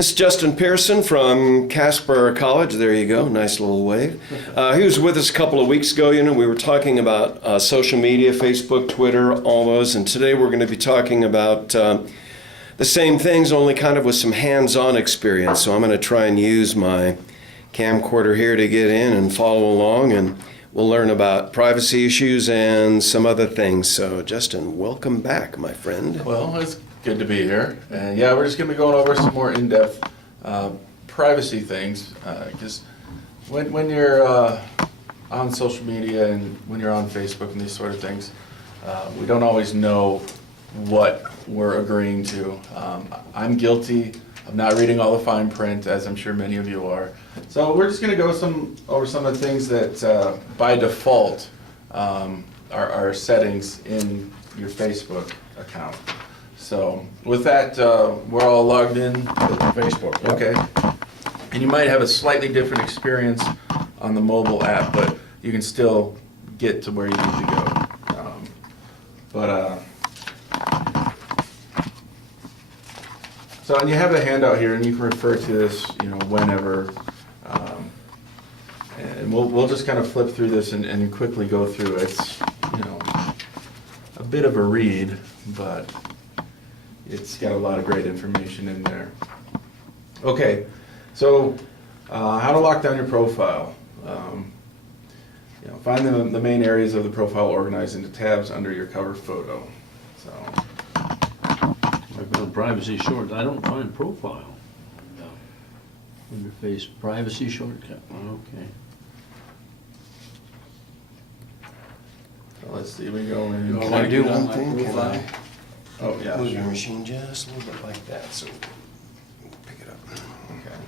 This is JustinPehrson from Casper College. There you go. Nice little wave. He was with us a couple of weeks ago. We were talking about social media, Facebook, Twitter, all those. And today we're going to be talking about the same things, only kind of with some hands-on experience. So I'm going to try and use my camcorder here to get in and follow along. And we'll learn about privacy issues and some other things. So, Justin, welcome back, my friend. Well, it's good to be here. And yeah, we're just going to be going over some more in-depth privacy things. Because when you're on social media and when you're on Facebook and these sort of things, we don't always know what we're agreeing to. I'm guilty of not reading all the fine print, as I'm sure many of you are. So we're just going to go over some of the things that by default are settings in your Facebook account. So with that, we're all logged in to Facebook, okay? And you might have a slightly different experience on the mobile app, but you can still get to where you need to go. So, and you have a handout here, and you can refer to this, whenever. And we'll just kind of flip through this and quickly go through. It's, a bit of a read, but it's got a lot of great information in there. Okay, so how to lock down your profile. Find the main areas of the profile organized into tabs under your cover photo. So. I've got privacy short. I don't find profile. Interface privacy shortcut. Okay. So let's see. We go in. Can I do one thing? Can I Oh yeah. move Sure. your machine just a little bit like that, so pick it up. Okay.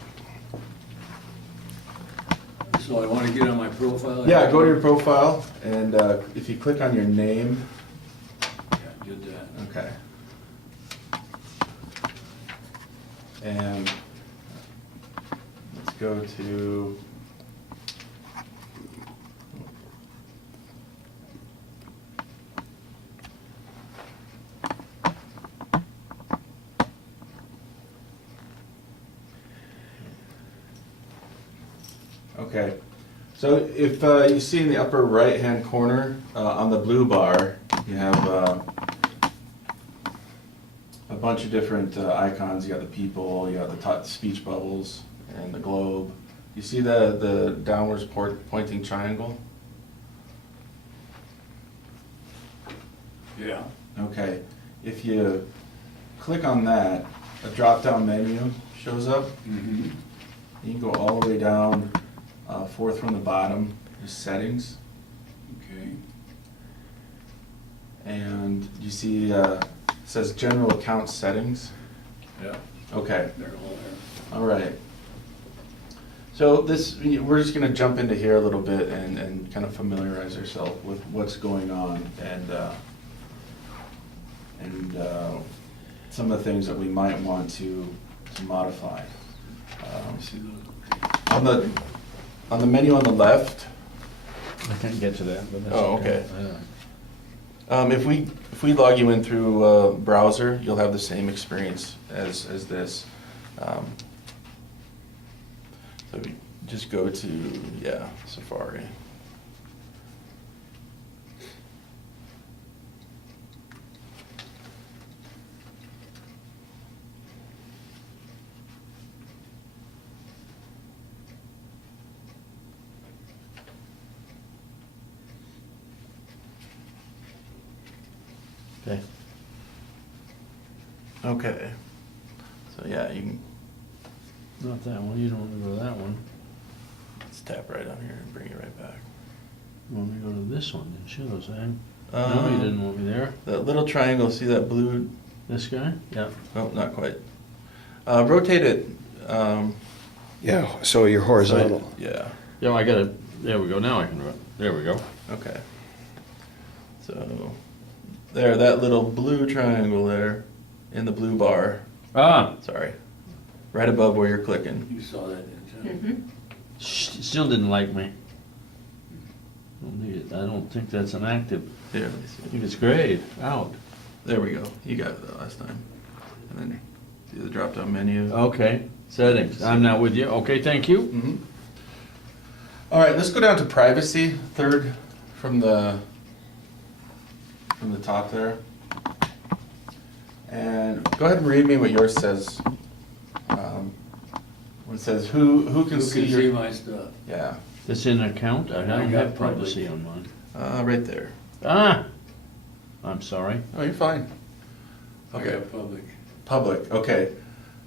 So I want to get on my profile? Yeah, go to your profile, and if you click on your name. Yeah, did that. Okay. And let's go to. Okay, so if you see in the upper right-hand corner on the blue bar, you have a bunch of different icons. You got the people, you got the speech bubbles, and the globe. You see the downwards pointing triangle? Yeah. Okay, if you click on that, a drop-down menu shows up. Mm-hmm. You can go all the way down, fourth from the bottom, is settings. Okay. And you see it says general account settings. Yeah, Okay, they're all there. all right. So we're just going to jump into here a little bit and kind of familiarize ourselves with what's going on and some of the things that we might want to modify. See those? On the menu on the left, I can't get to that, but that's Oh, okay. if we log you in through a browser, you'll have the same experience as this. So we just go to, Safari. Okay. Okay. So you can Not that one, you don't want to go to that one. just tap right on here and bring it right back. You want me to go to this one, didn't you, those thing? No, Um, you didn't want me there. That little triangle, see that blue? This guy? Yeah. Oh, not quite. Rotate it. Yeah, so you're horizontal. Yeah. Yeah, I got it. There we go, now I can do it. There we go. Okay. So there, that little blue triangle there in the blue bar. Ah! Sorry. Right above where you're clicking. You saw that, didn't you? Mm-hmm. Still didn't like me. I don't think that's an active. There, I think it's great. Out. there we go. You got it the last time. And then Do the drop-down menu. Okay, settings, I'm not with you, okay, thank you. Mhm. All right, let's go down to privacy, third from the top there. And go ahead and read me what yours says. It says who can see your, my stuff? yeah, This in account, I don't got have privacy on mine. right there. Ah, I'm sorry. Oh, you're fine. I Okay, got public, public, okay.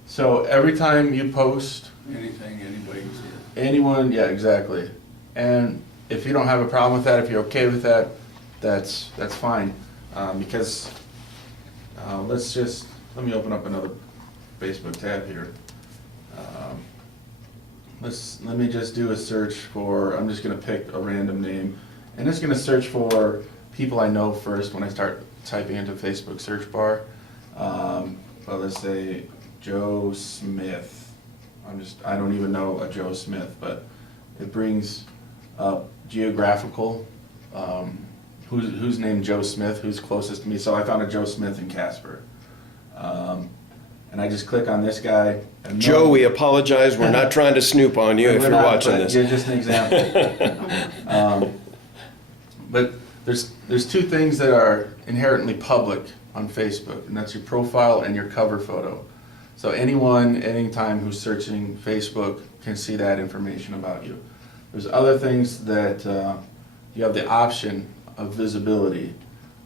So every time you post, anything, anybody can see it. anyone, yeah, exactly. And if you don't have a problem with that, if you're okay with that, that's fine. Because, let me open up another Facebook tab here. Let me just do a search for, I'm just gonna pick a random name. And it's gonna search for people I know first when I start typing into Facebook search bar. But let's say Joe Smith. I don't even know a Joe Smith, but it brings up geographical, who's named Joe Smith, who's closest to me. So I found a Joe Smith in Casper. And I just click on this guy. And Joe, we apologize. We're not trying to snoop on you if We're you're not, watching but this. You're just an example. But there's two things that are inherently public on Facebook, and that's your profile and your cover photo. So anyone, anytime who's searching Facebook can see that information about you. There's other things that you have the option of visibility.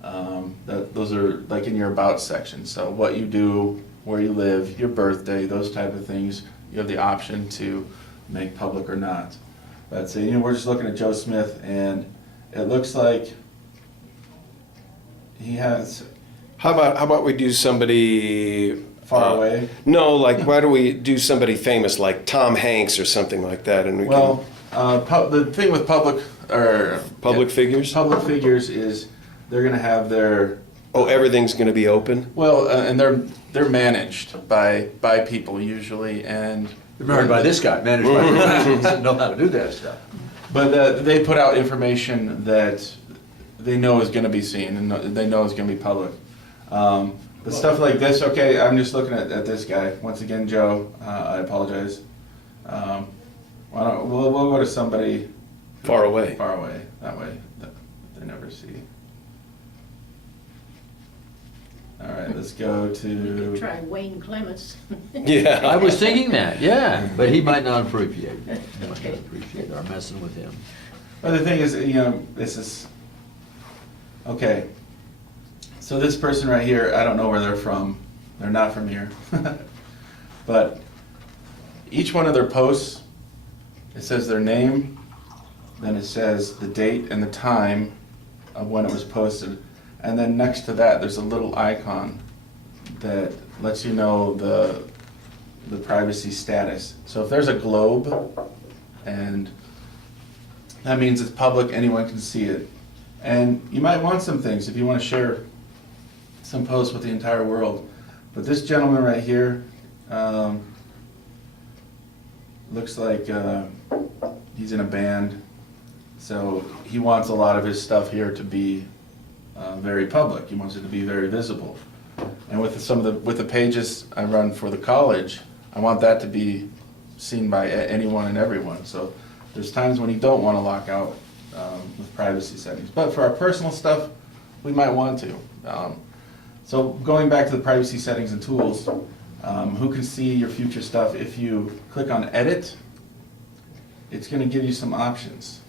Those are like in your about section. So what you do, where you live, your birthday, those type of things, you have the option to make public or not. But say, we're just looking at Joe Smith, and it looks like he has How about we do somebody far away. No, like why do we do somebody famous like Tom Hanks or something like that? And we Well, the thing with public figures. public figures is they're going to have their Everything's going to be open. well, and they're managed by people usually, and They're managed by this guy, managed by this guy, who doesn't know how to do that stuff. but they put out information that they know is going to be seen and they know is going to be public. But stuff like this, okay, I'm just looking at this guy. Once again, Joe, I apologize. We'll go to somebody Far away. Far away, that way they never see. All right, let's go You to. could try Wayne Clements. Yeah. I was thinking that, yeah, but he might not appreciate it. He might not appreciate our messing with him. But the thing is, this is, okay. So this person right here, I don't know where they're from. They're not from here. But each one of their posts, it says their name, then it says the date and the time of when it was posted. And then next to that, there's a little icon that lets you know the privacy status. So if there's a globe, and that means it's public, anyone can see it. And you might want some things if you want to share some posts with the entire world. But this gentleman right here looks like he's in a band, so he wants a lot of his stuff here to be very public. He wants it to be very visible. And with with the pages I run for the college, I want that to be seen by anyone and everyone. So there's times when you don't want to lock out with privacy settings. But for our personal stuff, we might want to. So going back to the privacy settings and tools, who can see your future stuff? If you click on edit, it's going to give you some options.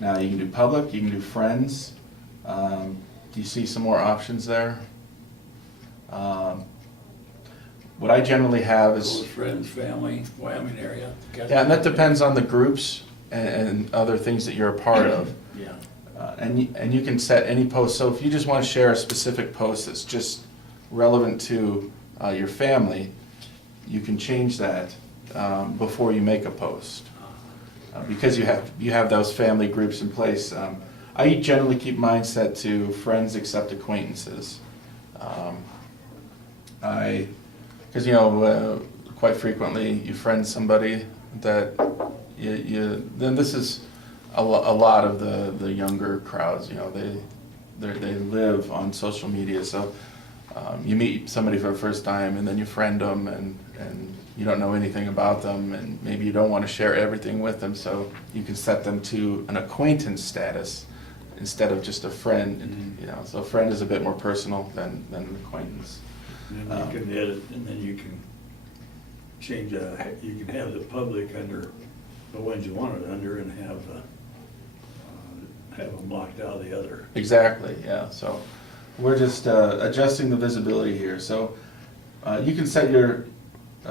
Now you can do public, you can do friends. Do you see some more options there? What I generally have Close is, friends, family, Wyoming area. yeah, and that depends on the groups and other things that you're a part of. Yeah. And you can set any post. So if you just want to share a specific post that's just relevant to your family, you can change that before you make a post. Because you have those family groups in place. I generally keep mine set to friends except acquaintances. Because quite frequently you friend somebody that then this is a lot of the younger crowds. They live on social media, so you meet somebody for the first time and then you friend them and you don't know anything about them and maybe you don't want to share everything with them, so you can set them to an acquaintance status instead of just a friend, you know, so a friend is a bit more personal than an acquaintance. And then you can edit, and then you can change, you can have the public under the ones you want it under and have them locked out of the other. Exactly, yeah, so we're just adjusting the visibility here. So you can set your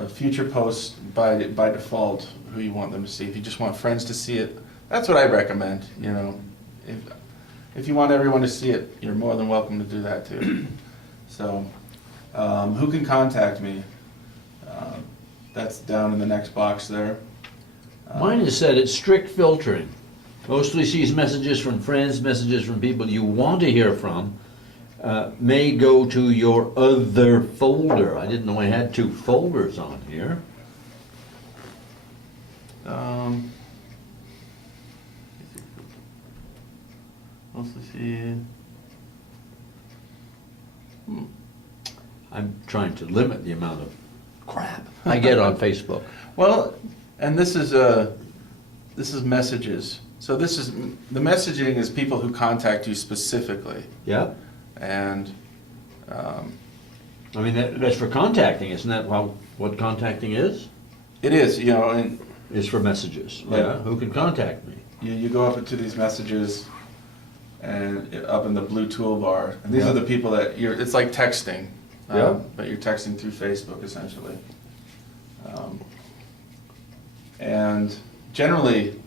future posts by default, who you want them to see. If you just want friends to see it, that's what I recommend, you know. If you want everyone to see it, you're more than welcome to do that too. So, who can contact me? That's down in the next box there. Mine is set at strict filtering. Mostly sees messages from friends, messages from people you want to hear from. May go to your other folder. I didn't know I had 2 folders on here. Mostly see. I'm trying to limit the amount of crap I get on Facebook. Well, and this is messages. So this is the messaging is people who contact you specifically, Yep. and I mean, that's for contacting, isn't that what contacting is? it is, you know, and It's for messages. Right. Yeah, who can contact me? you go up into these messages, and up in the blue toolbar, and these Yeah. are the people that it's like texting, Yeah. but you're texting through Facebook essentially. And generally,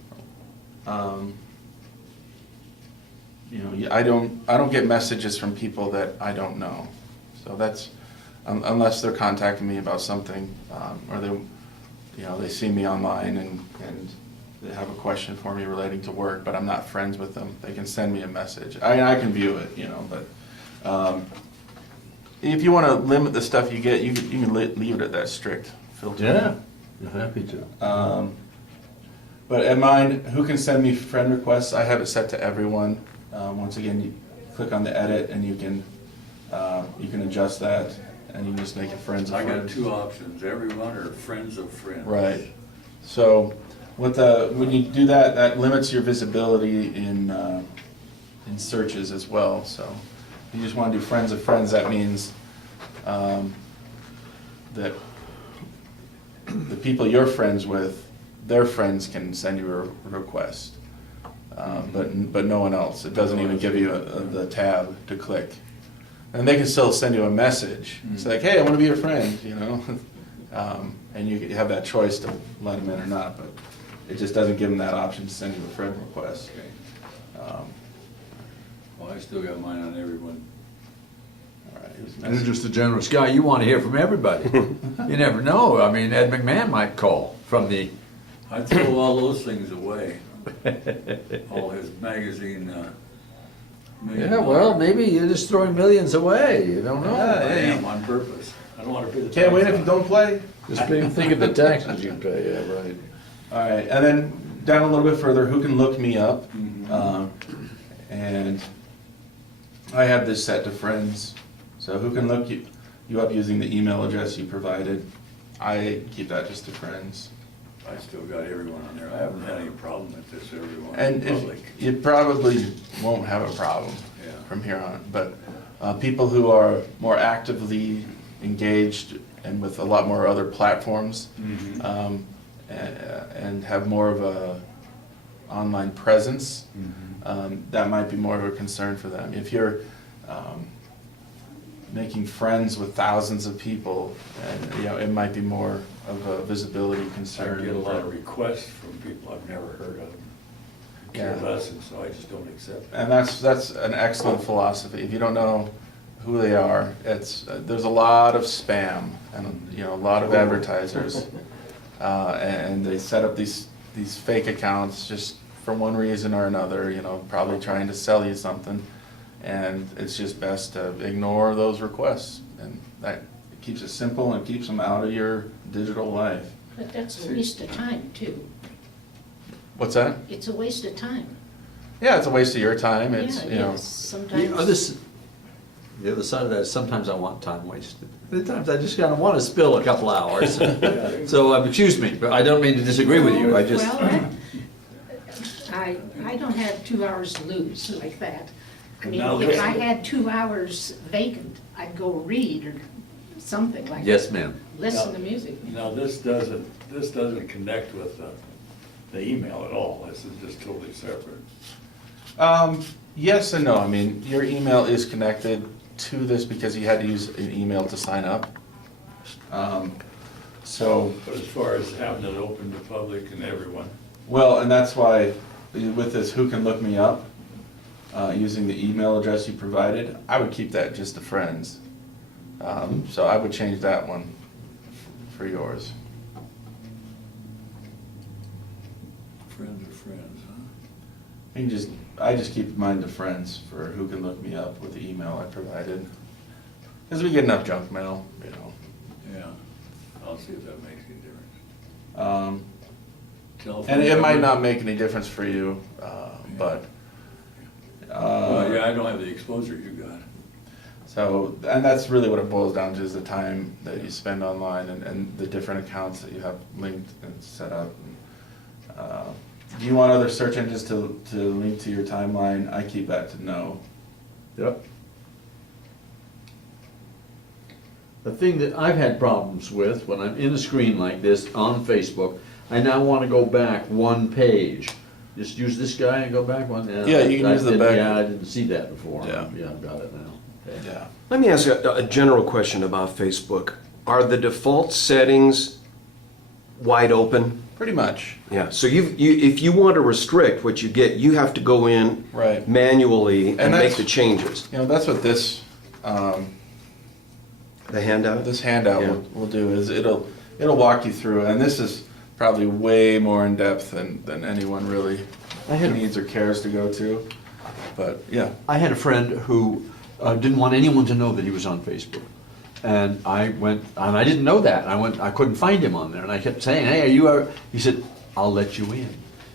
you know, I don't get messages from people that I don't know. So that's, unless they're contacting me about something, or they, you know, they see me online and they have a question for me relating to work, but I'm not friends with them, they can send me a message. I can view it, you know, but if you want to limit the stuff you get, you can leave it at that strict filter. Yeah, you're happy to. But at mine, who can send me friend requests, I have it set to everyone. Once again, you click on the edit and you can adjust that, and you can just make it friends of I got friends. 2 options, everyone or friends of friends. Right. So when you do that, that limits your visibility in searches as well. So if you just want to do friends of friends, that means that the people you're friends with, their friends can send you a request, but no one else. It doesn't even give you the tab to click. And they can still send you a message. It's like, hey, I want to be your friend, you know? And you have that choice to let them in or not, but it just doesn't give them that option to send you a friend request. Well, I still got mine on everyone. All right, here's You're message. just a generous guy. You want to hear from everybody. You never know. I mean, Ed McMahon might call from the. I throw all those things away, all his magazine, Yeah, well, maybe you're just throwing millions away. You don't know. I am on purpose. I don't want to pay the. Can't wait tax if you on it. don't play. Just think of the taxes you pay. Yeah, right. All right, and then down a little bit further, who can look me up? Mhm. And I have this set to friends. So who can look you up using the email address you provided? I keep that just to friends. I still got everyone on there. I haven't had any problem with this, everyone And in public. you probably won't have a problem Yeah. from here on. But people who are more actively engaged and with a lot more other platforms, Mhm. and have more of a online presence, that might be more of a concern for them. If you're making friends with thousands of people, and you know, it might be more of a visibility I concern. get a lot of requests from people I've never heard of. Care Yeah. less, and so I just don't accept it. And that's an excellent philosophy. If you don't know who they are, there's a lot of spam and, you know, a lot of advertisers, and they set up these fake accounts just for one reason or another, you know, probably trying to sell you something, and it's just best to ignore those requests, and that keeps it simple and keeps them out of your digital life. But that's a waste of time, too. What's that? It's a waste of time. Yeah, it's a waste of your time. It's, Yeah, you know. it is. Sometimes. The other side of that is sometimes I want time wasted. Other times I just kind of want to spill a couple hours. So, excuse me, but I don't mean to disagree with you, I just. Well, I don't have 2 hours to lose like that. I mean, Now if this- I had 2 hours vacant, I'd go read or something like that. Yes, ma'am. Listen to music. Now, this doesn't connect with the email at all. This is just totally separate. Yes and no. I mean, your email is connected to this because you had to use an email to sign up. So, But as far as having it open to public and everyone, well, and that's why with this who can look me up, using the email address you provided, I would keep that just to friends. So I would change that one for yours. friends are friends, huh? You can just, I just keep mine to friends for who can look me up with the email I provided. Because we get enough junk mail, you know. Yeah, I'll see if that makes any difference. And Telephone it might number? not make any difference for you, but. Well, yeah, I don't have the exposure you got. So, and that's really what it boils down to, is the time that you spend online and the different accounts that you have linked and set up. Do you want other search engines to link to your timeline? I keep that to no. Yep. The thing that I've had problems with when I'm in a screen like this on Facebook, I now want to go back one page. Just use this guy and go back one. Yeah, you can I use the didn't- back. Yeah, I didn't see that before. Yeah. Yeah, I've got it now. Okay. Yeah. Let me ask you a general question about Facebook. Are the default settings wide open? Pretty much. Yeah, so if you want to restrict what you get, you have to go in Right. manually and make that's- the changes. You know, that's what this, The handout? this handout Yeah. will do, is it'll walk you through, and this is probably way more in depth than anyone really needs or cares to go to. But, yeah. I had a friend who didn't want anyone to know that he was on Facebook. And I went, and I didn't know that. I couldn't find him on there. And I kept saying, hey, are you, he said, I'll let you in.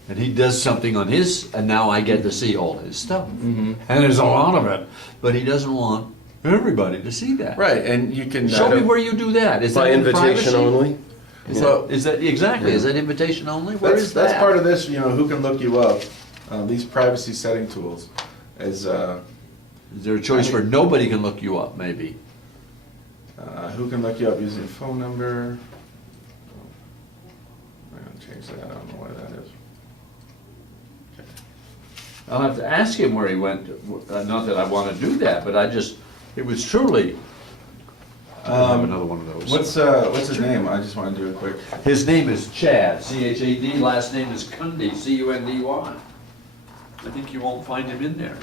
And he does something on his, and now I get to see all his stuff. And there's a lot of it. But he doesn't want everybody to see that. Right, and you can. Show me where you do that. Is By that in invitation privacy? only? Is that, exactly, is that invitation only? Where is that? That's part of this, you know, who can look you up, these privacy setting tools is, Is there a choice where nobody can look you up, maybe? who can look you up using a phone number. I'm gonna change that, I don't know what that is. I'll have to ask him where he went, not that I want to do that, but it was truly, I have another one of those. What's his name? I just wanna do it quick. His name is Chad, C-H-A-D, last name is Cundy, C-U-N-D-Y. I think you won't find him in there.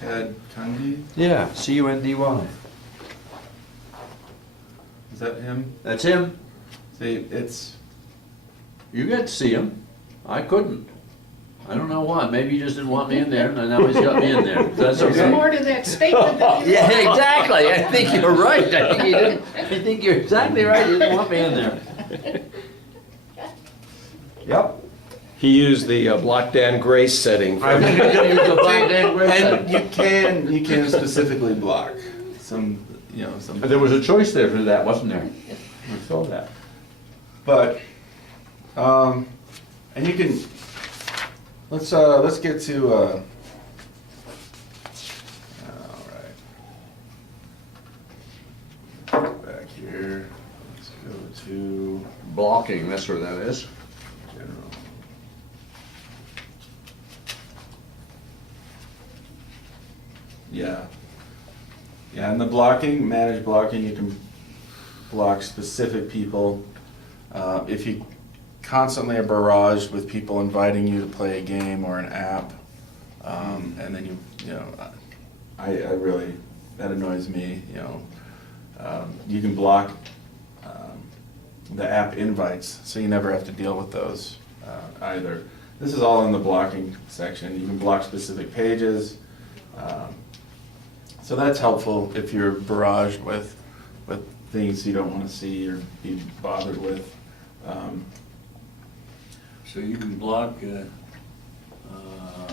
Chad Cundy, Yeah, C-U-N-D-Y. is that him? That's him. See, it's, You got to see him. I couldn't. I don't know why, maybe he just didn't want me in there, and now he's got me in there. That's There's okay. more to that statement than you Yeah, thought. exactly. I think you're right. I think you're exactly right. You didn't want me in there. Yep. He used the block Dan Grace setting. I think you're gonna use the black Dan Gray and setting. you can specifically block some, you know, some. There was a choice there for that, wasn't there? I saw that. But, and you can, let's get to, all right. Back here, let's go to Blocking, that's where that is. general. Yeah. Yeah, and the blocking, manage blocking, you can block specific people. If you constantly are barraged with people inviting you to play a game or an app, and then you know, I really, that annoys me, you know. You can block the app invites, so you never have to deal with those either. This is all in the blocking section. You can block specific pages. So that's helpful if you're barraged with things you don't want to see or be bothered with. So you can block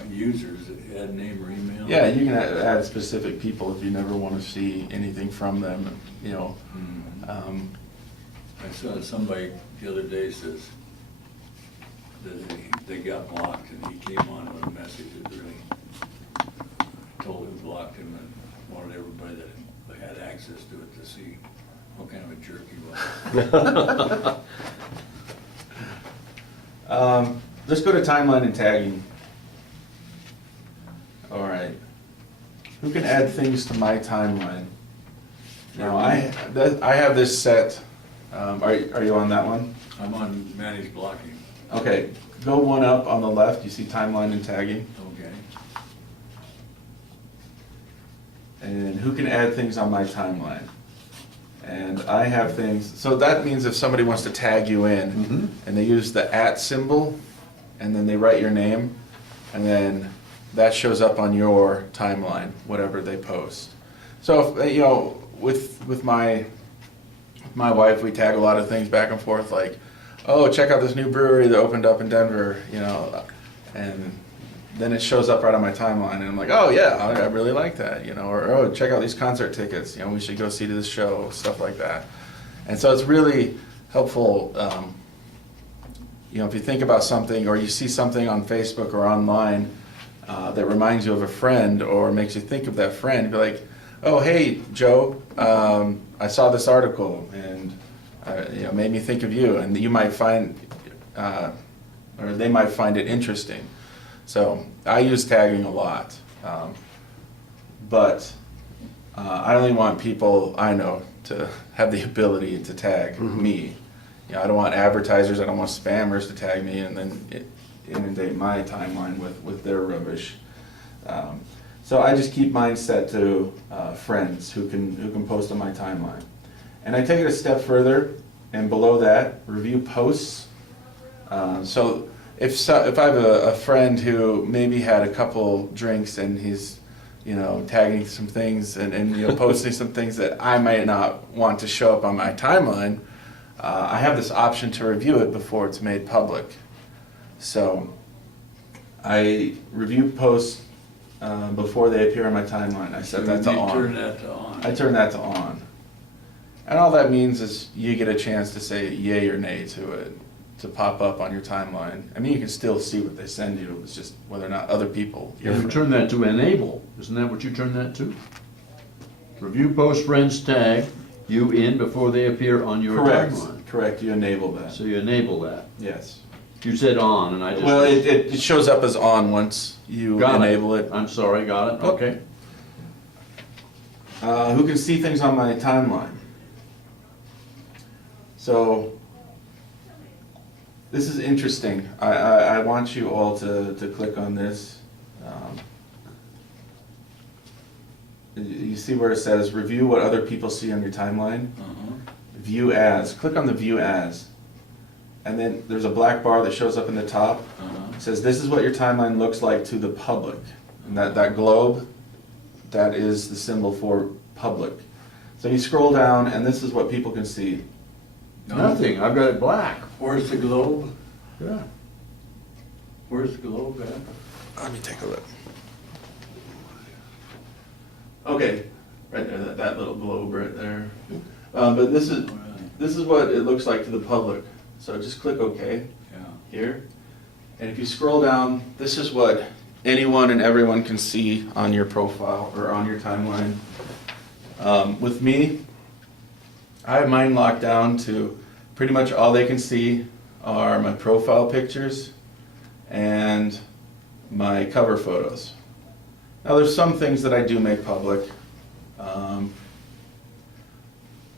users, add name or email. Yeah, you can add specific people if you never want to see anything from them, you know. I saw somebody the other day says that they got blocked and he came on with a message that really told who blocked him and wanted everybody that had access to it to see what kind of a jerk he was. Let's go to timeline and tagging. All right. Who can add things to my timeline? Now, I have this set. Are you on that one? I'm on manage blocking. Okay, go one up on the left. You see timeline and tagging. Okay. And who can add things on my timeline? And I have things, so that means if somebody wants to tag you in, and they use the @ symbol, and then they write your name, and then that shows up on your timeline, whatever they post. So, if, you know, with my wife, we tag a lot of things back and forth, like, oh, check out this new brewery that opened up in Denver, you know, and then it shows up right on my timeline, and I'm like, oh yeah, I really like that, you know, or oh, check out these concert tickets, you know, we should go see this show, stuff like that. And so it's really helpful, you know, if you think about something or you see something on Facebook or online that reminds you of a friend or makes you think of that friend, be like, oh, hey, Joe, I saw this article and you know, made me think of you, and you might find, or they might find it interesting. So I use tagging a lot, but I only want people I know to have the ability to tag me. You know, I don't want advertisers, I don't want spammers to tag me and then inundate my timeline with their rubbish. So I just keep mine set to friends who can post on my timeline. And I take it a step further, and below that, review posts. So if I have a friend who maybe had a couple drinks and he's, you know, tagging some things and you know, posting some things that I might not want to show up on my timeline, I have this option to review it before it's made public. So I review posts before they appear on my timeline. I set that to on. Turn that to on. I turn that to on. And all that means is you get a chance to say yay or nay to it, to pop up on your timeline. I mean, you can still see what they send you, it's just whether or not other people. You turn that to enable, isn't that what you turn that to? Review post friends tag you in before they appear on your Correct, timeline. correct, you enable that. So you enable that. Yes. You said on, and I just. Well, it shows up as on once you Got enable it. I'm sorry, got it, Oh. okay. Who can see things on my timeline? So, this is interesting. I want you all to click on this. You see where it says review what other people see on your timeline? View as. Click on the view as. And then there's a black bar that shows up in the top. It says this is what your timeline looks like to the public. And that globe, that is the symbol for public. So you scroll down and this is what people can see. Nothing, I've got it black. Where's the globe? Yeah. Where's the globe at? Let me take a look. Okay, right there, that little globe right there. But this is what it looks like to the public. So just click OK Yeah. here. And if you scroll down, this is what anyone and everyone can see on your profile or on your timeline. With me, I have mine locked down to pretty much all they can see are my profile pictures and my cover photos. Now there's some things that I do make public,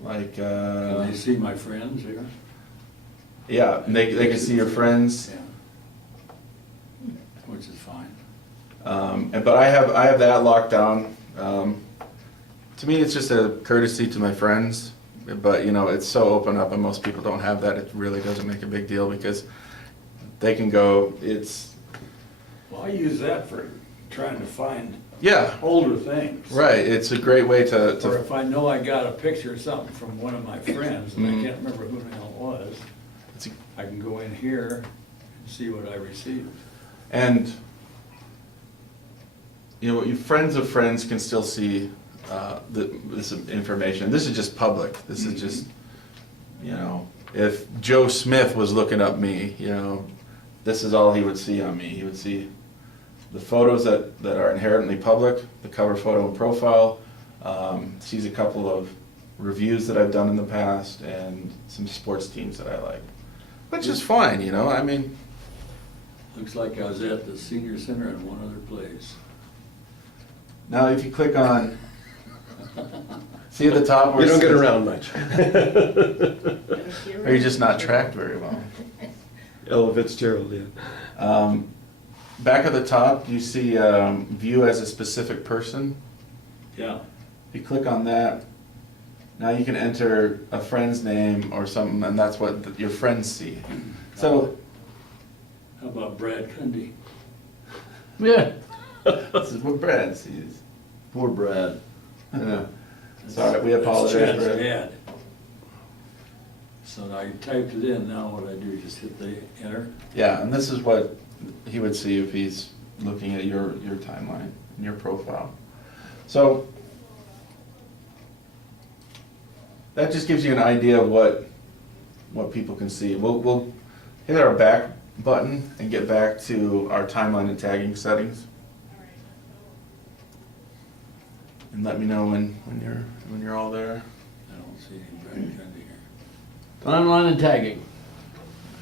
like Can they see my friends here? yeah, they can see your friends. Yeah. Which is fine. But I have that locked down. To me, it's just a courtesy to my friends. But you know, it's so open up, and most people don't have that. It really doesn't make a big deal because they can go. Well, I use that for trying to find Yeah, older things. right. It's a great way Or to if I know I got a picture of something from one of my friends, and I can't remember who the hell it was, it's a- I can go in here and see what I received. and you know, your friends of friends can still see this information. This is just public. This is just, you know, if Joe Smith was looking up me, you know, this is all he would see on me. He would see the photos that are inherently public, the cover photo and profile, sees a couple of reviews that I've done in the past, and some sports teams that I like. Which is fine, you know, I mean. Looks like I was at the senior center and one other place. Now if you click on, see at the top where You it don't get says- around much. Or you just not tracked very well. Ella Fitzgerald, yeah. Back at the top, you see view as a specific person. Yeah. If you click on that, now you can enter a friend's name or something, and that's what your friends see. So How about Brad Cundy? Yeah, this is what Brad sees. poor Brad. Yeah. Sorry, we That's apologize, Chad's Brad. dad. So now you typed it in, now what I do is just hit the enter. Yeah, and this is what he would see if he's looking at your timeline and your profile. So that just gives you an idea of what people can see. We'll hit our back button and get back to our timeline and tagging settings. And let me know when you're all there. I don't see any Brad Cundy here. Timeline and tagging.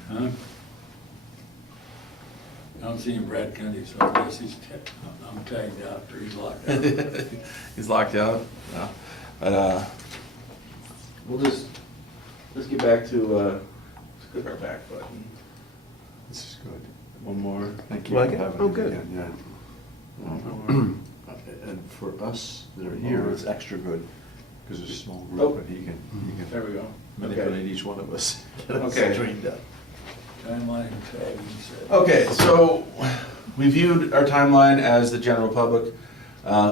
Huh? I don't see any Brad Cundy, so I guess I'm tagged out, or he's locked out. He's locked out. No. But we'll just let's get back to let's click our back button. This is good. One more. Thank you Like for it? having Oh, me good. again, yeah. One And for us that are here, it's extra good, because it's a small Oh. group, and he can There we go. manipulate each one of us. Get us Okay. trained up. Timeline tagging set. Okay, so we viewed our timeline as the general public.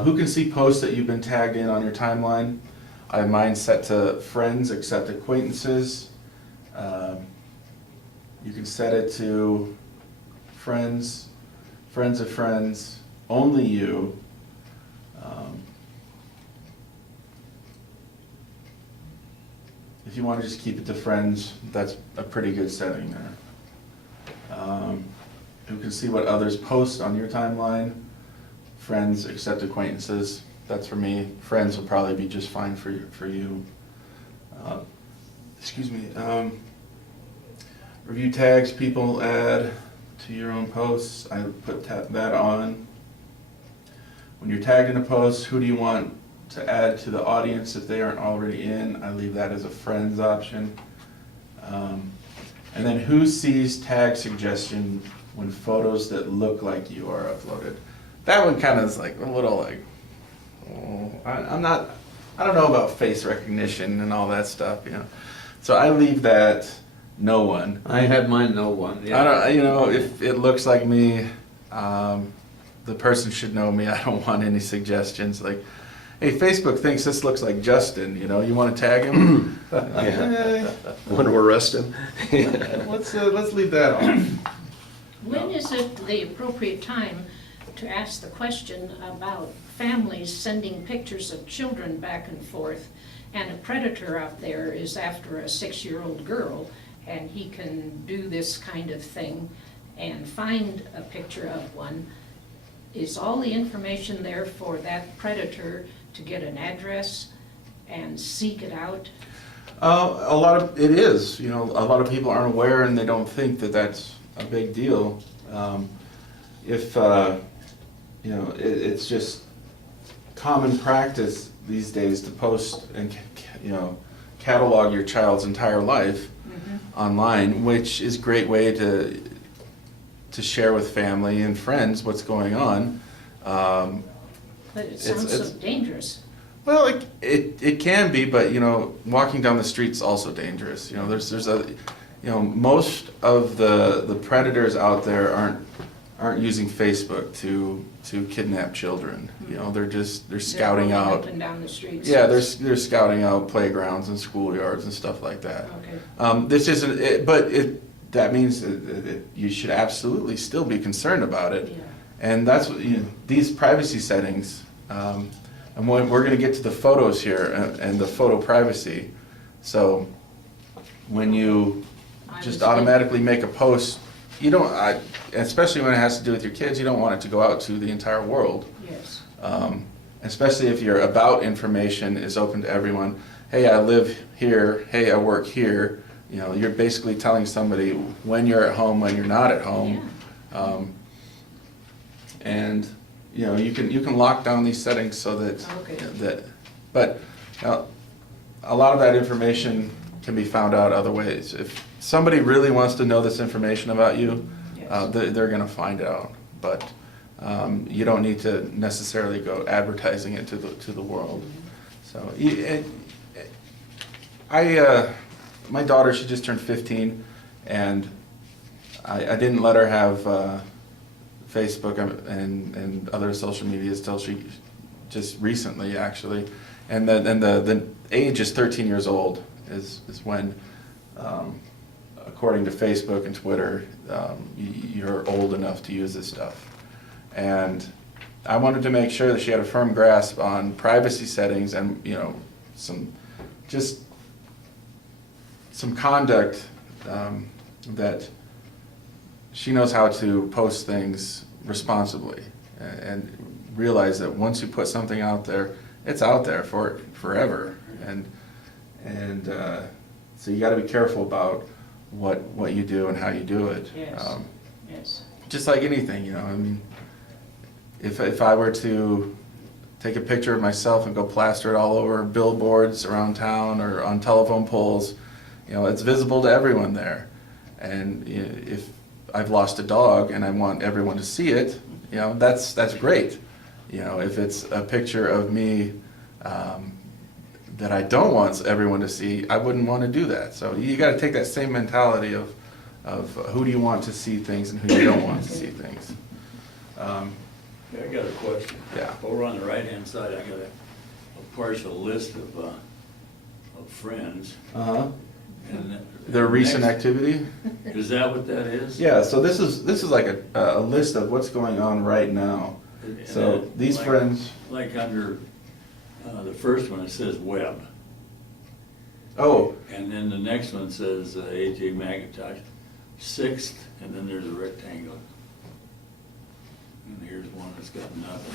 Who can see posts that you've been tagged in on your timeline? I have mine set to friends, except acquaintances. You can set it to friends, friends of friends, only you. If you want to just keep it to friends, that's a pretty good setting there. Who can see what others post on your timeline? Friends, except acquaintances. That's for me. Friends will probably be just fine for you. Excuse me. Review tags people add to your own posts. I put that on. When you're tagged in a post, who do you want to add to the audience if they aren't already in? I leave that as a friends option. And then who sees tag suggestion when photos that look like you are uploaded? That one kind of is like a little like, oh, I don't know about face recognition and all that stuff, you know. So I leave that no one. I had mine no one, yeah. I don't, you know, if it looks like me, the person should know me. I don't want any suggestions like, hey, Facebook thinks this looks like Justin, you know, you want to tag him? Want to arrest him? Let's leave that off. When is it the appropriate time to ask the question about families sending pictures of children back and forth, and a predator out there is after a 6-year-old girl, and he can do this kind of thing and find a picture of one? Is all the information there for that predator to get an address and seek it out? A lot of it is, you know, a lot of people aren't aware and they don't think that that's a big deal. If you know, it's just common practice these days to post and catalog your child's entire life online, which is a great way to share with family and friends what's going on. But it sounds so it's- dangerous. Well, it can be, but you know, walking down the street's also dangerous. You know, there's a, you know, most of the predators out there aren't using Facebook to kidnap children. You know, they're scouting They're out. up and down the streets. Yeah, they're scouting out playgrounds and schoolyards and stuff like that. Okay. This isn't, that means that you should absolutely still be concerned about it. Yeah. And that's what, these privacy settings, and we're going to get to the photos here and the photo privacy. So when you just automatically make a post, you don't, especially when it has to do with your kids, you don't want it to go out to the entire world. Yes. Especially if your about information is open to everyone. Hey, I live here. Hey, I work here. You're basically telling somebody when you're at home, when you're not at home. Yeah. And you can lock down these settings so that Okay. but a lot of that information can be found out other ways. If somebody really wants to know this information about you, Yes. they're going to find out. But you don't need to necessarily go advertising it to the world. So my daughter, she just turned 15, and I didn't let her have Facebook and other social medias till she just recently, actually. And the age is 13 years old is when, according to Facebook and Twitter, you're old enough to use this stuff. And I wanted to make sure that she had a firm grasp on privacy settings and some conduct that she knows how to post things responsibly and realize that once you put something out there, it's out there for forever. And so you got to be careful about what you do and how you do it. Yes. Yes. Just like anything, I mean, if I were to take a picture of myself and go plaster it all over billboards around town or on telephone poles, it's visible to everyone there. And if I've lost a dog and I want everyone to see it, that's great. If it's a picture of me that I don't want everyone to see, I wouldn't want to do that. So you got to take that same mentality of who do you want to see things and who you don't want to see things. I got a question. Yeah. Over on the right-hand side, I got a partial list of friends. Uh-huh. And Their recent next- activity? Is that what that is? Yeah, so this is like a list of what's going on right now. And So then, these like- friends, Like under the first one, it says web. oh, And then the next one says AJ McIntosh. Sixth, and then there's a rectangle. And here's one that's got nothing.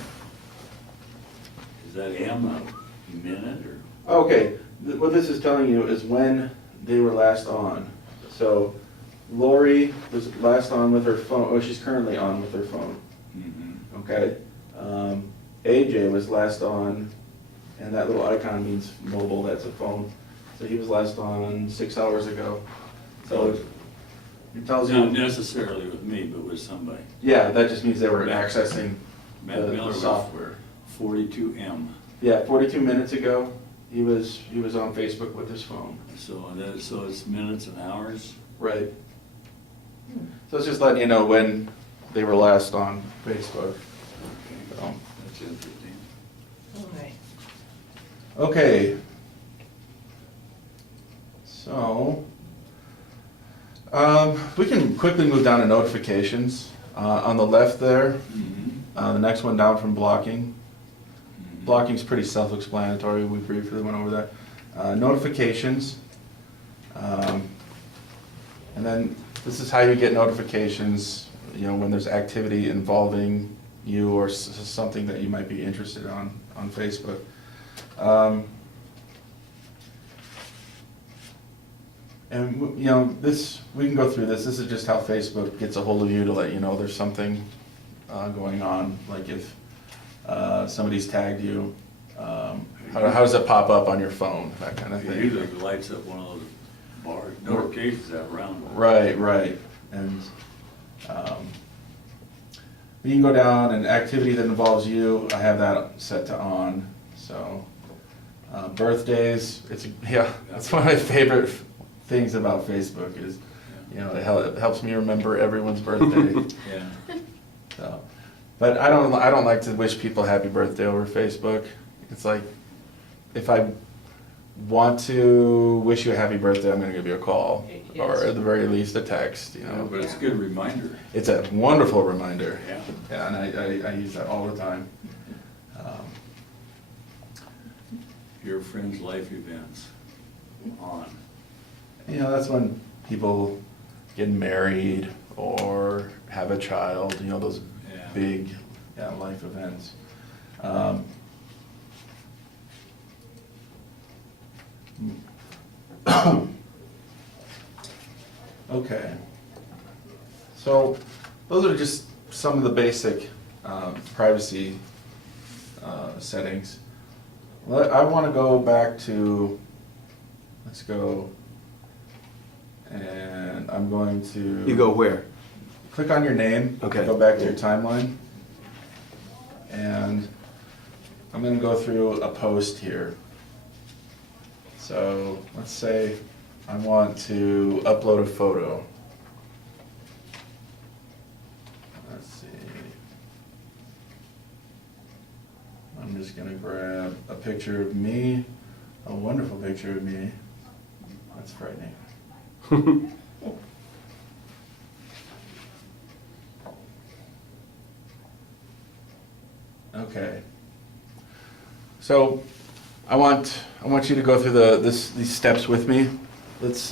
Is that M, a minute, or? okay, what this is telling you is when they were last on. So Lori was last on with her phone, oh, she's currently on with her phone, Mhm. okay? AJ was last on, and that little icon means mobile, that's a phone. So he was last on 6 hours ago. So it tells Not you, necessarily with me, but with somebody. yeah, that just means they were accessing Matt Miller the was software. 42M. Yeah, 42 minutes ago, he was on Facebook with his phone. So it's minutes and hours. Right. So it's just letting you know when they were last on Facebook. Okay, So, that's interesting. All right. okay. So, we can quickly move down to notifications. On the left there, Mhm. the next one down from blocking. Mhm. Blocking's pretty self-explanatory, we briefly went over that. Notifications. And then this is how you get notifications, when there's activity involving you or something that you might be interested on Facebook. And this, we can go through this. This is just how Facebook gets a hold of you to let you know there's something going on, like if somebody's tagged you. How does it pop up on your phone, that kind of It thing. usually lights up one of those bars, notifications that round one. Right. And you can go down and activity that involves you, I have that set to on. So birthdays, that's one of my favorite things about Facebook is, it helps me remember everyone's birthday. Yeah. So, but I don't like to wish people happy birthday over Facebook. It's like, if I want to wish you a happy birthday, I'm gonna give you a call, Yes. or at the very least a text. You Yeah, know, but it's a good reminder. it's a wonderful reminder. Yeah. Yeah, and I use that all the time. Your friends' life events on. You know, that's when people get married or have a child. You know, those Yeah. big life events. Um, Okay. So those are just some of the basic privacy settings. I want to go back to, let's go, and I'm going to. You go where? Click on your name. Okay. Go back to your timeline. And I'm going to go through a post here. So let's say I want to upload a photo. Let's see. I'm just going to grab a picture of me, a wonderful picture of me. That's frightening. Okay. So I want you to go through these steps with me. Let's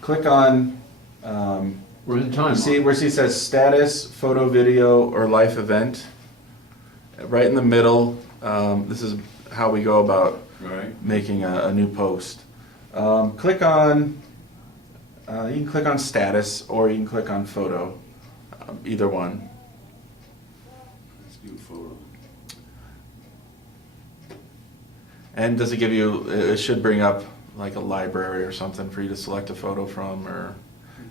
click on We're in time. see where it says status, photo, video, or life event. Right in the middle. This is how we go about Right. making a new post. Click on. You can click on status, or you can click on photo. Either one. Let's do photo. And does it give you, it should bring up like a library or something for you to select a photo from, or,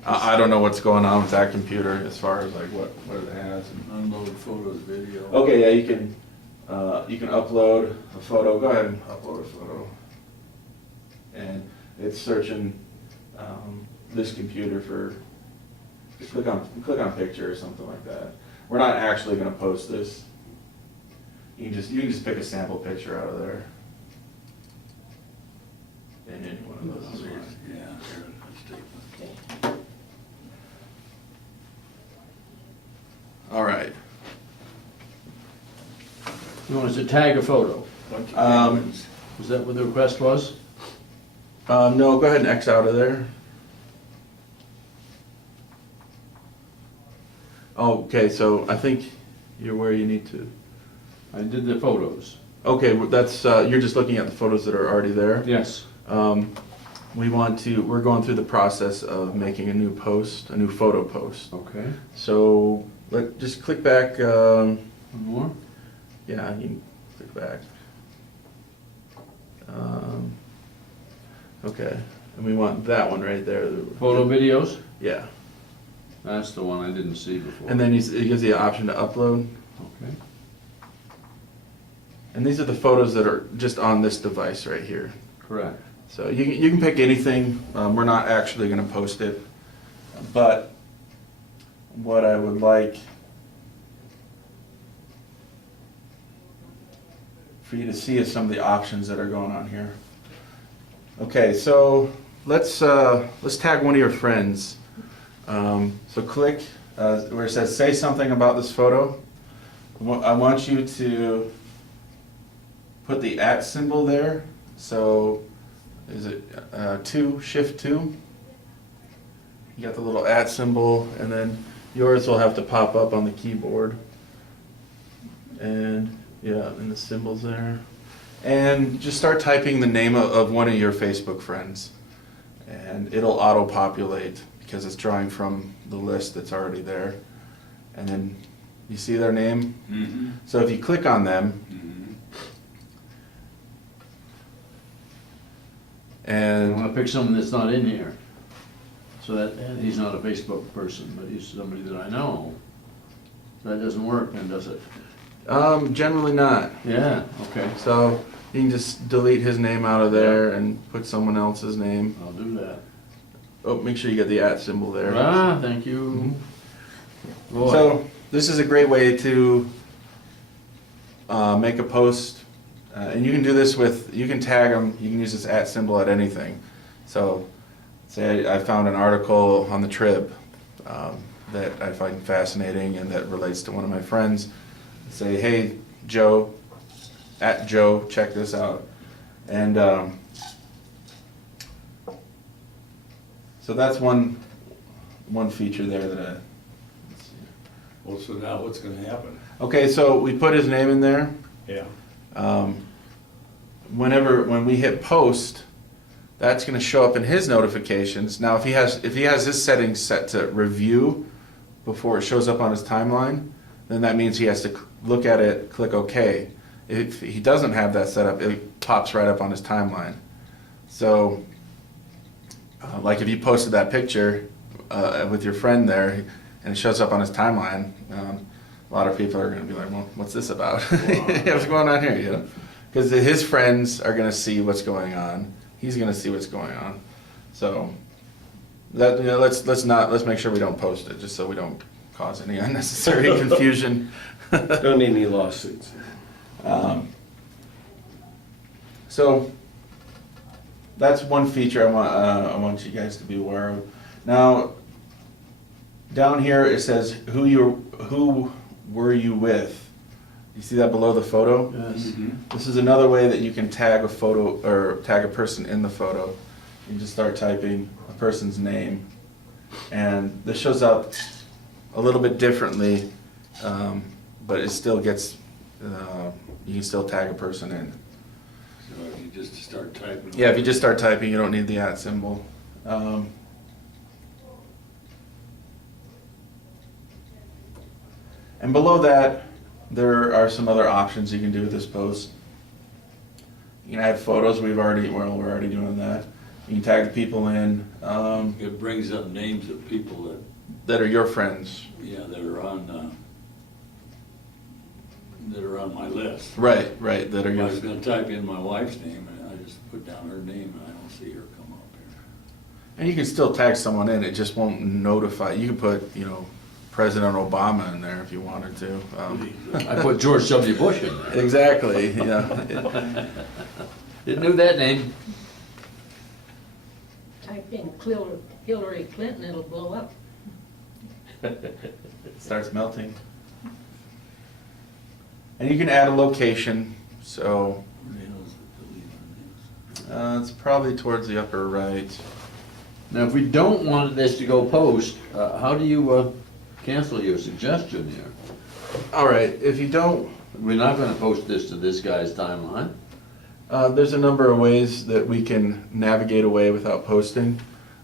I don't know what's going on with that computer as far as like what it has. Unload photos, video. Okay, yeah, you can upload a photo, go ahead and upload a photo. And it's searching, this computer for, just click on picture or something like that. We're not actually gonna post this. You can just pick a sample picture out of there. And any one of those is fine. Yeah, here, let's take one. All right. You want us to tag a photo? Bunch of Um, penguins. Was that what the request was? No, go ahead and X out of there. Okay, so I think you're where you need to. I did the photos. Okay, that's, you're just looking at the photos that are already there. Yes. We're going through the process of making a new post, a new photo post. Okay. So, just click back, One more? yeah, you can click back. Okay, and we want that one right there. Photo videos? Yeah, That's the one I didn't see before. and then it gives you the option to upload. Okay. And these are the photos that are just on this device right here. Correct. So you can pick anything. We're not actually going to post it, but what I would like for you to see is some of the options that are going on here. Okay, so let's tag one of your friends. So click where it says say something about this photo. I want you to put the @ symbol there. So is it 2, shift 2? You got the little @ symbol, and then yours will have to pop up on the keyboard. And yeah, and the symbols there. And just start typing the name of one of your Facebook friends. And it'll auto-populate because it's drawing from the list that's already there. And then you see their name? Mm-hmm. So if you click on them, I and want to pick someone that's not in here. So that, and he's not a Facebook person, but he's somebody that I know. That doesn't work then, does it? generally not. Yeah, okay. So you can just delete his name out of there and put someone else's name. I'll do that. Oh, make sure you get the @ symbol there. Ah, thank you. Boy. So this is a great way to make a post And you can do this with, you can tag them, you can use this @ symbol at anything. So, say I found an article on the Trib that I find fascinating and that relates to one of my friends. Say, hey, Joe, @ Joe, check this out. And so that's one feature there that I, let's see. Well, so now what's gonna happen? Okay, so we put his name in there. Yeah. When we hit post, that's going to show up in his notifications. Now, if he has his settings set to review before it shows up on his timeline, then that means he has to look at it, click OK. If he doesn't have that set up, it pops right up on his timeline. So, like if you posted that picture with your friend there, and it shows up on his timeline, a lot of people are going to be like, well, what's this about? What's going on here, you know? Because his friends are going to see what's going on. He's going to see what's going on. So that, you know, let's make sure we don't post it, just so we don't cause any unnecessary confusion. Don't need any lawsuits. So that's one feature I want you guys to be aware of. Now, down here it says who were you with? You see that below the photo? Yes. This is another way that you can tag a photo or tag a person in the photo. You just start typing a person's name, and this shows up a little bit differently, but it still gets, you can still tag a person in. So if you just start typing. Yeah, if you just start typing, you don't need the @ symbol. And below that, there are some other options you can do with this post. You can add photos. We're already doing that. You can tag the people in It brings up names of people that are your friends. that are on my list. Right, that are If I your. was gonna type in my wife's name, and I just put down her name, and I don't see her come up here. And you can still tag someone in. It just won't notify. You can put, President Obama in there if you wanted to. I put George W. Bush in there. Exactly. Yeah. Didn't know that name. Type in Hillary Clinton, it'll blow up. It starts melting. And you can add a location. So Where the hell is the delete on this? it's probably towards the upper right. Now, if we don't want this to go post, how do you cancel your suggestion here? All right. If you don't. We're not gonna post this to this guy's timeline. There's a number of ways that we can navigate away without posting.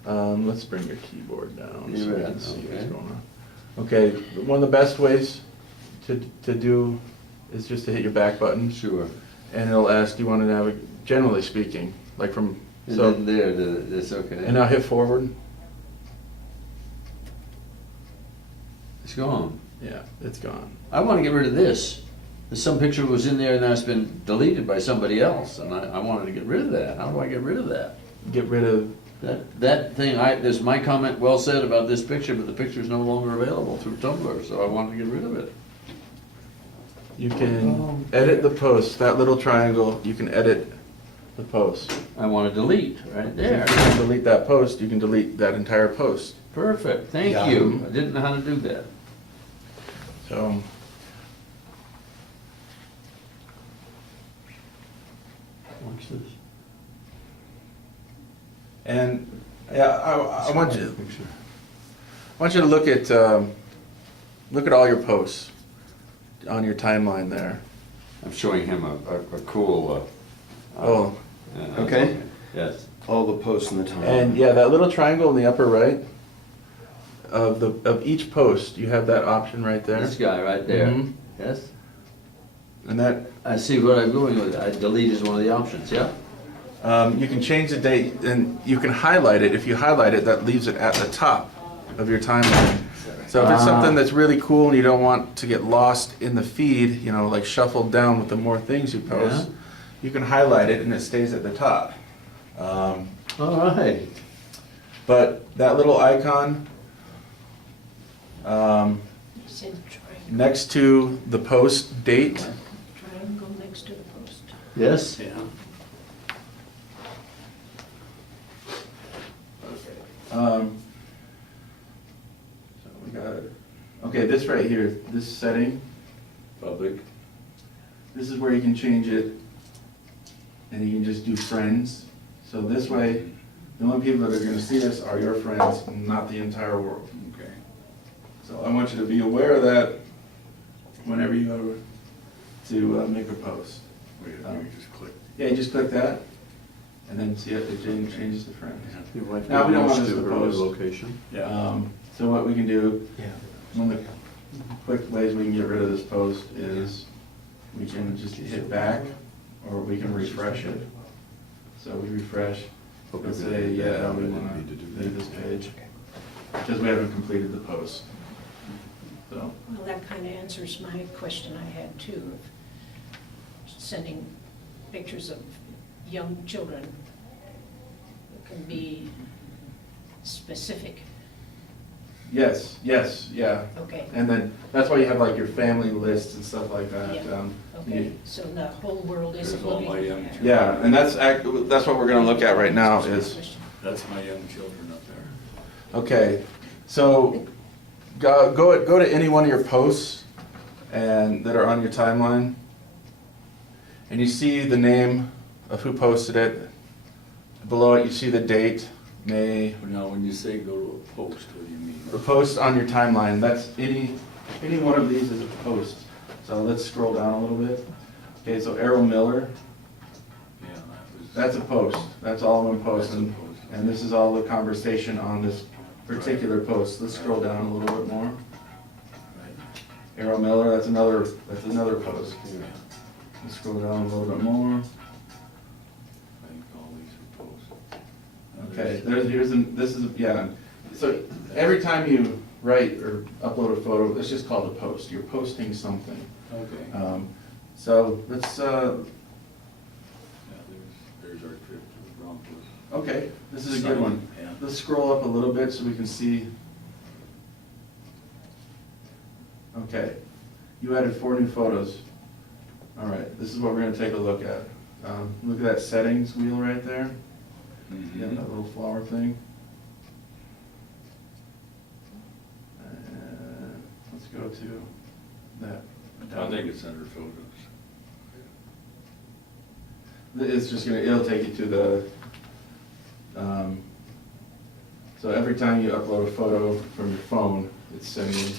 Let's bring your keyboard down so we can see what's Okay. going on. Okay, one of the best ways to do is just to hit your back button, Sure. and it'll ask, do you want to navigate, generally speaking, like from, And so, then there, that's okay. and now hit forward. It's gone. Yeah, it's gone. I wanna get rid of this. There's some picture that was in there and now it's been deleted by somebody else, and I wanted to get rid of that. How do I get rid of that? Get rid of, That thing, there's my comment well said about this picture, but the picture's no longer available through Tumblr, so I wanted to get rid of it. you can edit the post, that little triangle, you can edit the post. I wanna delete, right If there. you can delete that post, you can delete that entire post. Perfect, thank Yeah. you. I didn't know how to do that. So, Watch this. and, yeah, I want you, Picture. I want you to look at all your posts on your timeline there. I'm showing him a cool, Oh, yeah, Okay. Yes. All the posts in the time. and yeah, that little triangle in the upper right of each post, you have that option right there. This guy right there, Mhm. yes? And that, I see what I'm going with. I delete is one of the options, yeah? you can change the date and you can highlight it. If you highlight it, that leaves it at the top of your timeline. So if it's something that's really cool and you don't want to get lost in the feed, like shuffled down with the more things you post, you can highlight it and it stays at the top. All right. But that little icon Said triangle, next to the post date, triangle next to the post. Yes? Yeah. Okay. So we got, okay, this right here, this setting, Public. this is where you can change it, and you can just do friends. So this way, the only people that are gonna see this are your friends, not the entire world. Okay. So I want you to be aware of that whenever you go to make a post. Wait, you just click. Yeah, you just click that, and then see if it changes to friends. Your wife Now, we don't want goes this to to her new post. location. Yeah. So what we can do, Yeah. one of the quick ways we can get rid of this post is we can just hit back, or we can refresh it. So we refresh, let's say, yeah, we want to leave this page, because we haven't completed the post. So, Well, that kind of answers my question I had too, of sending pictures of young children. It can be specific, yes, yeah. okay. And then, that's why you have like your family lists and stuff like that. Yeah. Okay, so the whole world isn't There's all looking my at young that. children. Yeah, and that's what we're gonna look at right now is, That's my young children up there. okay, so go to any one of your posts and that are on your timeline, and you see the name of who posted it. Below it, you see the date, May. Now, when you say go to a post, what do you mean? The post on your timeline, that's any one of these is a post. So let's scroll down a little bit. Okay, so Errol Miller, Yeah, that was. that's a post. That's all one post. That's a And, post. and this is all the conversation on this particular post. Let's scroll down a little bit more. Right. Errol Miller, that's another post. Yeah. Let's scroll down a little bit more. I think all these are posts. Now, Okay, there's- this is, yeah. So every time you write or upload a photo, it's just called a post. You're posting something. Okay. So let's, Yeah, there's our trip to the Broncos. okay, this is a good one. Yeah. Let's scroll up a little bit so we can see. Okay, you added 4 new photos. All right, this is what we're gonna take a look at. Look at that settings wheel right there. Mhm. Yeah, that little flower thing. And let's go to that. I think it's under photos. It's just gonna, it'll take you to the, so every time you upload a photo from your phone, it's sending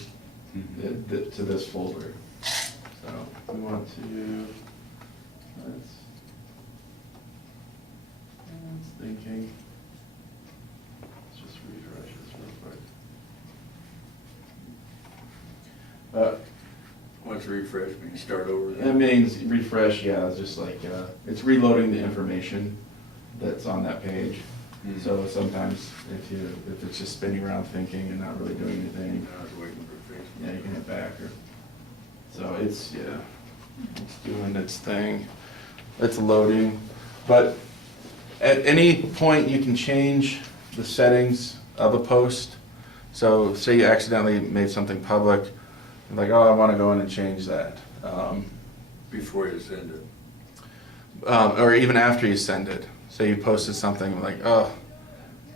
it to this folder. So we want to, let's thinking. Let's just refresh this real quick. What's refresh mean? Start over That then? means refresh, yeah, it's just like, it's reloading the information that's on that page. Mhm. So sometimes if it's just spinning around thinking and not really doing anything, I was waiting for Facebook. yeah, you can hit back or, so it's, yeah, it's doing its thing. It's loading, but at any point you can change the settings of a post. So say you accidentally made something public, you're like, oh, I want to go in and change that. Before you send it. Or even after you send it. Say you posted something like, oh,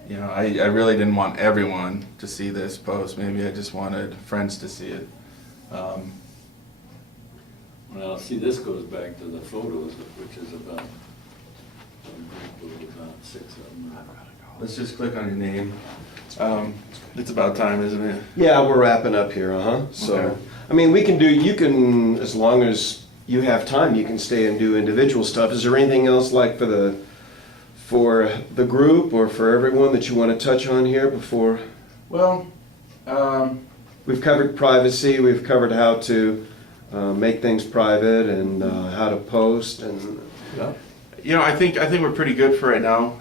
you know, I really didn't want everyone to see this post. Maybe I just wanted friends to see it. Well, see, this goes back to the photos, which is about, about 6 of them. Let's just click on your name. It's about time, isn't it? Yeah, we're wrapping up here, uh-huh. So, Okay. I mean, you can, as long as you have time, you can stay and do individual stuff. Is there anything else like for the group or for everyone that you want to touch on here before? Well, We've covered privacy, we've covered how to make things private and how to post and, Yeah. you know, I think we're pretty good for right now.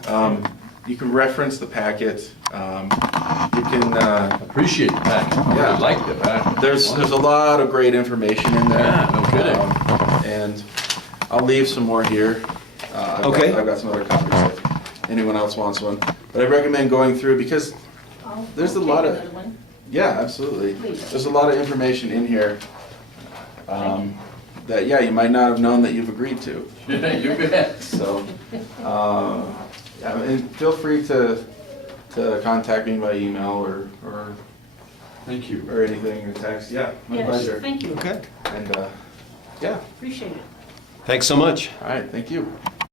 You can reference the packet. You can. Appreciate the package. I Yeah. really like the package. There's a lot of great information in there. Yeah, no kidding. And I'll leave some more here. Okay. I've got some other copies if anyone else wants one. But I recommend going through because, There's a I'll lot take of- another one. yeah, absolutely. Please. There's a lot of information in here that, yeah, you might not have known that you've agreed to. You bet. So, yeah, and feel free to contact me by email or Thank you. or anything, or text. Yeah, my Yes, pleasure. thank you, Okay. And, yeah, appreciate it. Thanks so much. all right, thank you.